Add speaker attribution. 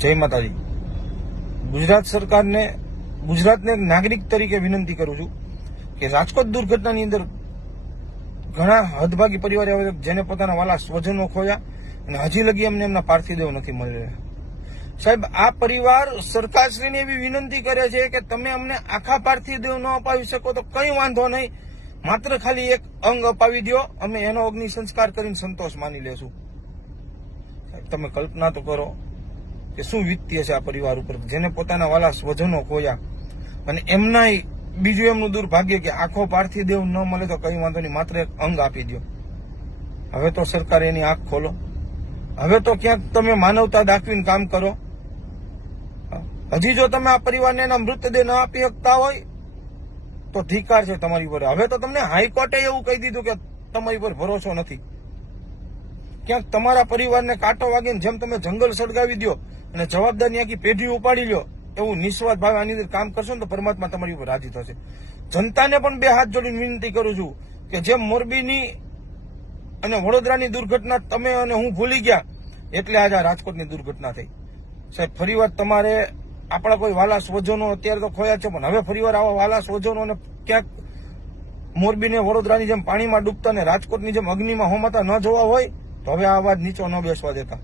Speaker 1: જય માતાજી. ગુજરાત સરકારને, ગુજરાતને નાગરિક તરીકે વિનંતી કરું છું કે રાજકોટ દુર્ઘટનાની અંદર ઘણા હદભાગી પરિવારે હવે જેને પોતાના વાલા સ્વજનો ખોયા અને હજી લગી અમને એમના પાર્થિવ દેવ નથી મળી રહ્યા. સાહેબ, આ પરિવાર સરકારશ્રીને એવી વિનંતી કરે છે કે તમે અમને આખા પાર્થિવ દેવ ન અપાવી શકો તો કંઈ વાંધો નહીં. માત્ર ખાલી એક અંગ અપાવી દો અમે એનો અગ્નિ સંસ્કાર કરીને સંતોષ માની લેશું. તમે કલ્પના તો કરો. કે શું વીતતી હશે આ પરિવાર ઉપર? જેને પોતાના વાલા સ્વજનો ખોયા. અને એમના બીજું એમનું દુર્ભાગ્ય કે આખો પાર્થિવ દેવ ન મળે તો કઈ વાંધો નહીં, માત્ર એક અંગ આપી દો હવે તો સરકાર એની આંખ ખોલો. હવે તો ક્યાંક તમે માનવતા દાખવીને કામ કરો. હજી જો તમે આ પરિવારને એના મૃતદેહ ન આપી શકતા હોય, તો ધિકાર છે તમારી પર હવે તો તમને હાઈકોર્ટે એવું કહી દીધું કે તમારી પર ભરોસો નથી. ક્યાંક તમારા પરિવારને કાંટો વાગીને જેમ તમે જંગલ સળગાવી દો અને જવાબદારી આખી પેઢી ઉપાડી લો એવું નિસ્વાર્થ ભાવે આની અંદર કામ કરશો ને તો પરમાત્મા તમારી ઉપર રાજી થશે. જનતાને પણ બે હાથ જોડીને વિનંતી કરું છું કે જેમ મોરબીની અને વડોદરાની દુર્ઘટના તમે અને હું ભૂલી ગયા, એટલે આજે આ રાજકોટની દુર્ઘટના થઈ. સાહેબ ફરીવાર તમારે આપણા કોઈ વાલા સ્વજનો અત્યારે તો ખોયા છે, પણ હવે ફરીવાર આવા વાલા સ્વજનોને ક્યાંક મોરબીને વડોદરાની જેમ પાણીમાં ડૂબતા ને રાજકોટની જેમ અગ્નિમાં હોમાતા ન જોવા હોય તો હવે આ અવાજ નીચો ન બેસવા દેતા.